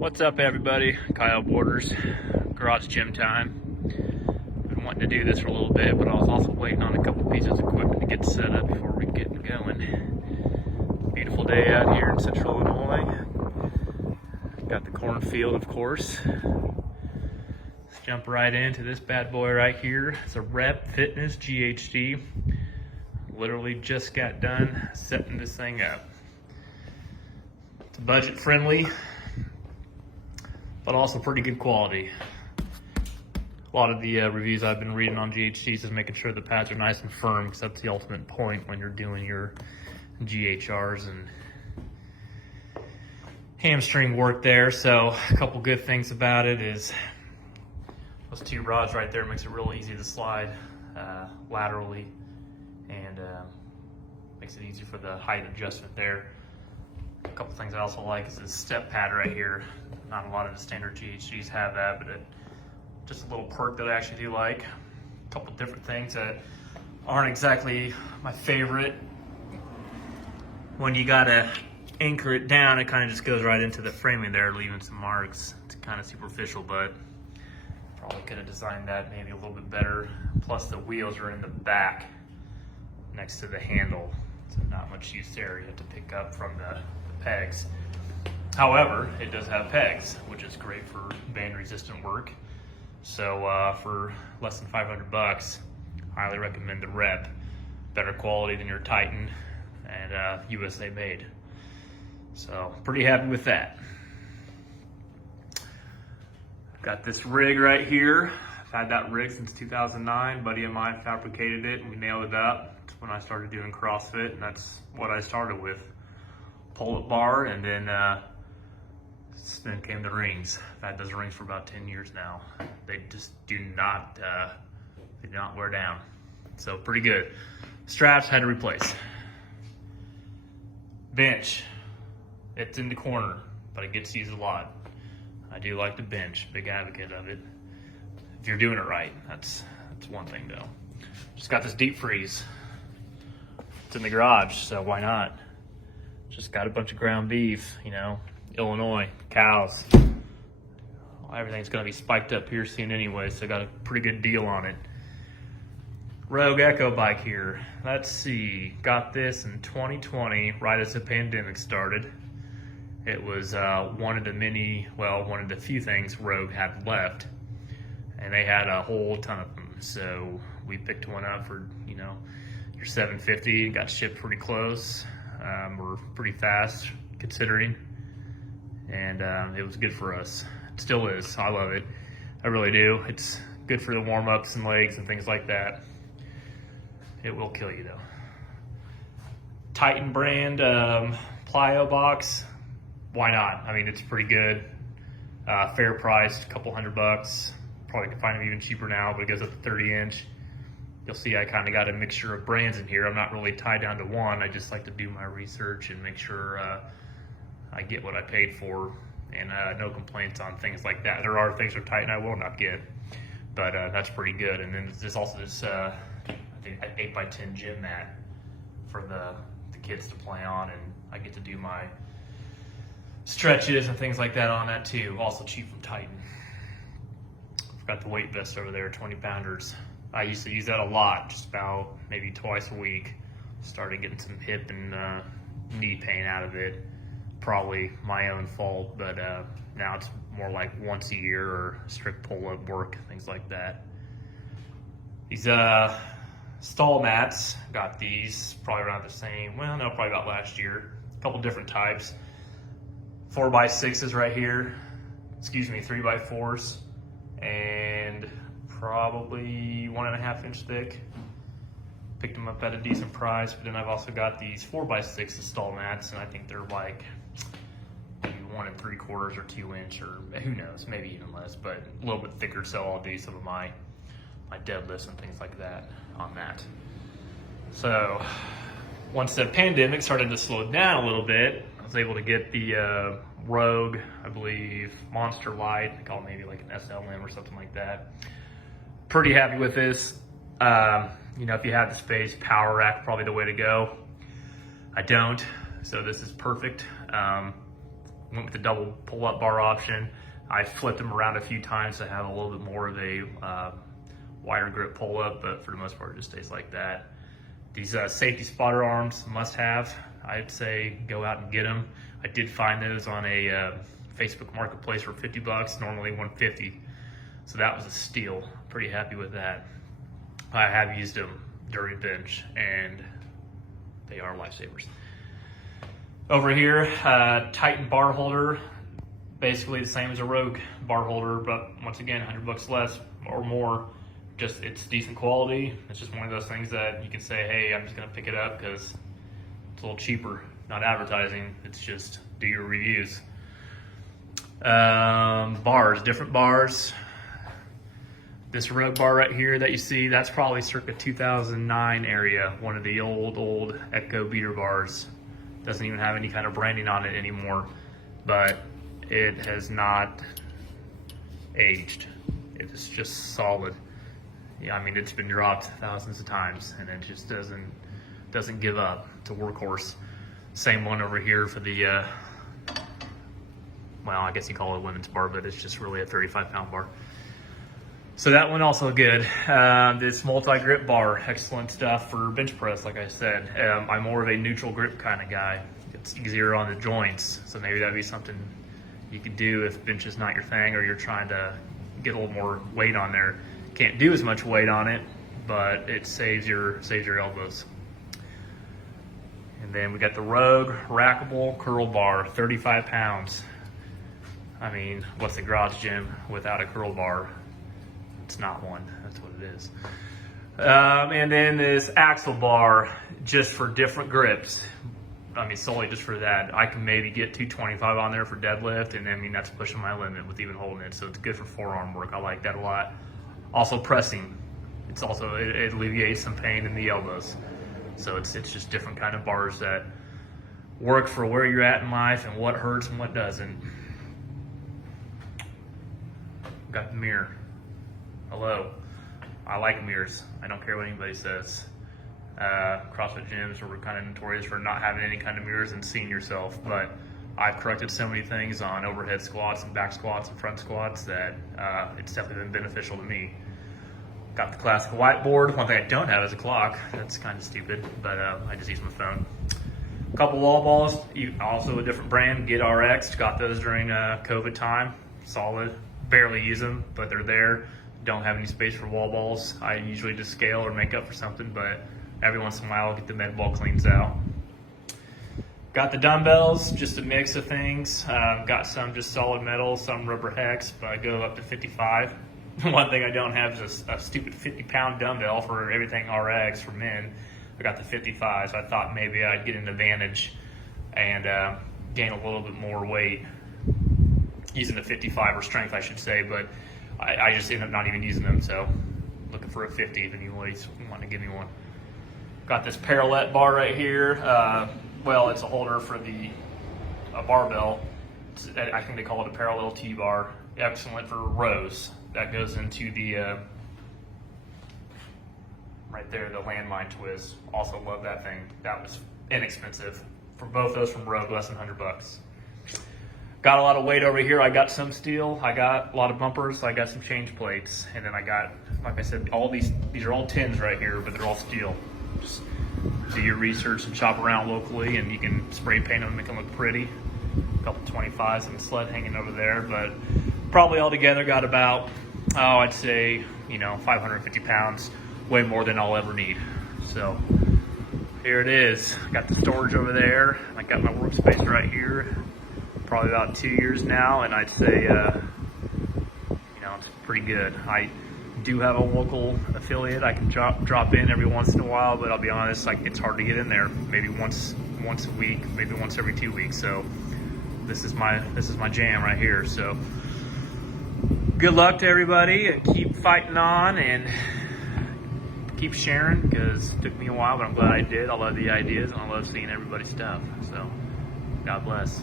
What's up, everybody? Kyle Borders, garage gym time. Been wanting to do this for a little bit, but I was also waiting on a couple pieces of equipment to get set up before we get going. Beautiful day out here in central Illinois. Got the cornfield, of course. Let's jump right into this bad boy right here. It's a Rep Fitness GHD. Literally just got done setting this thing up. It's budget friendly, but also pretty good quality. A lot of the reviews I've been reading on GHDs is making sure the pads are nice and firm, because that's the ultimate point when you're doing your GHRs and hamstring work there. So a couple good things about it is those two rods right there makes it real easy to slide laterally, and makes it easy for the height adjustment there. A couple things I also like is this step pad right here. Not a lot of the standard GHDs have that, but just a little perk that I actually do like. A couple different things that aren't exactly my favorite. When you gotta anchor it down, it kind of just goes right into the framing there, leaving some marks. It's kind of superficial, but probably could have designed that maybe a little bit better. Plus the wheels are in the back next to the handle, so not much use there. You have to pick up from the pegs. However, it does have pegs, which is great for band resistant work. So for less than 500 bucks, highly recommend the Rep. Better quality than your Titan, and USA made. So pretty happy with that. Got this rig right here. I've had that rig since 2009. A buddy of mine fabricated it and we nailed it up. That's when I started doing CrossFit, and that's what I started with. Pull-up bar, and then came the rings. I've had those rings for about 10 years now. They just do not wear down. So pretty good. Straps had to replace. Bench, it's in the corner, but it gets used a lot. I do like the bench, big advocate of it. If you're doing it right, that's one thing though. Just got this deep freeze. It's in the garage, so why not? Just got a bunch of ground beef, you know, Illinois, cows. Everything's gonna be spiked up here soon anyway, so got a pretty good deal on it. Rogue Echo bike here. Let's see, got this in 2020, right as the pandemic started. It was one of the few things Rogue had left, and they had a whole ton of them. So we picked one up for, you know, your $750, got shipped pretty close. We're pretty fast considering, and it was good for us. It still is. I love it. I really do. It's good for the warm-ups and legs and things like that. It will kill you though. Titan brand plyo box. Why not? I mean, it's pretty good. Fair priced, a couple $100. Probably can find them even cheaper now, but it goes up to 30-inch. You'll see I kind of got a mixture of brands in here. I'm not really tied down to one. I just like to do my research and make sure I get what I paid for, and no complaints on things like that. There are things that are Titan I will not get, but that's pretty good. And then there's also this I think 8x10 gym mat for the kids to play on, and I get to do my stretches and things like that on that too. Also cheap from Titan. Forgot the weight vest over there, 20-pounders. I used to use that a lot, just about maybe twice a week. Started getting some hip and knee pain out of it. Probably my own fault, but now it's more like once a year or strict pull-up work, things like that. These stall mats, got these probably around the same, well, no, probably about last year. A couple different types. 4x6s right here, 3x4s, and probably 1.5-inch thick. Picked them up at a decent price, but then I've also got these 4x6 stall mats, and I think they're like maybe 1 3/4 or 2-inch, or who knows, maybe even less, but a little bit thicker, so I'll do some of my deadlifts and things like that on that. So once the pandemic started to slow down a little bit, I was able to get the Rogue, I believe, Monster Light. I call it maybe like an SLM or something like that. Pretty happy with this. You know, if you have the space, power rack probably the way to go. I don't, so this is perfect. went with the double pull-up bar option. I flipped them around a few times to have a little bit more of a wider grip pull-up, but for the most part, it just stays like that. These safety spotter arms, must have. I'd say go out and get them. I did find those on a Facebook Marketplace for 50 bucks, normally 150. So that was a steal. Pretty happy with that. I have used them during bench and they are lifesavers. Over here, Titan bar holder, basically the same as a Rogue bar holder, but once again, 100 bucks less or more. Just, it's decent quality. It's just one of those things that you can say, hey, I'm just gonna pick it up because it's a little cheaper. Not advertising, it's just do your reviews. Bars, different bars. This Rogue bar right here that you see, that's probably circa 2009 area. One of the old Echo beater bars. Doesn't even have any kind of branding on it anymore, but it has not aged. It is just solid. Yeah, I mean, it's been dropped thousands of times and it just doesn't give up. It's a workhorse. Same one over here for the, well, I guess you call it a women's bar, but it's just really a 35-pound bar. So that one also good. This multi-grip bar, excellent stuff for bench press, like I said. I'm more of a neutral grip kind of guy. It's easier on the joints, so maybe that'd be something you could do if bench is not your thing or you're trying to get a little more weight on there. Can't do as much weight on it, but it saves your elbows. And then we got the Rogue rackable curl bar, 35 pounds. I mean, what's the garage gym without a curl bar? It's not one, that's what it is. And then this axle bar, just for different grips. I mean, solely just for that. I can maybe get 225 on there for deadlift, and I mean, that's pushing my limit with even holding it. So it's good for forearm work. I like that a lot. Also pressing. It's also, it alleviates some pain in the elbows. So it's just different kind of bars that work for where you're at in life and what hurts and what doesn't. Got the mirror. Hello. I like mirrors. I don't care what anybody says. CrossFit gyms are kind of notorious for not having any kind of mirrors and seeing yourself, but I've corrected so many things on overhead squats and back squats and front squats that it's definitely been beneficial to me. Got the classic whiteboard. One thing I don't have is a clock. That's kind of stupid, but I just use my phone. A couple wall balls, also a different brand, Get RX. Got those during COVID time. Solid. Barely use them, but they're there. Don't have any space for wall balls. I usually just scale or make up for something, but every once in a while I'll get the med ball cleans out. Got the dumbbells, just a mix of things. Got some just solid metal, some rubber hex, but I go up to 55. One thing I don't have is a stupid 50-pound dumbbell for everything RX for men. I got the 55, so I thought maybe I'd get an advantage and gain a little bit more weight using the 55, or strength I should say, but I just ended up not even using them, so looking for a 50 if anybody's wanting to give me one. Got this parallel bar right here. Well, it's a holder for a barbell. I think they call it a parallel T-bar. Excellent for rows. That goes into the, right there, the Landmine twist. Also love that thing. That was inexpensive. For both those from Rogue, less than 100 bucks. Got a lot of weight over here. I got some steel. I got a lot of bumpers. I got some change plates. And then I got, like I said, all these are all tins right here, but they're all steel. Just do your research and shop around locally, and you can spray paint them and make them look pretty. A couple 25s and a sled hanging over there, but probably altogether got about, I'd say, 550 pounds, way more than I'll ever need. So here it is. Got the storage over there. I got my workspace right here. Probably about 2 years now, and I'd say, it's pretty good. I do have a local affiliate. I can drop in every once in a while, but I'll be honest, it's hard to get in there. Maybe once a week, maybe once every 2 weeks. So this is my jam right here. So good luck to everybody, and keep fighting on and keep sharing, because it took me a while, but I'm glad I did. I love the ideas and I love seeing everybody's stuff. So God bless.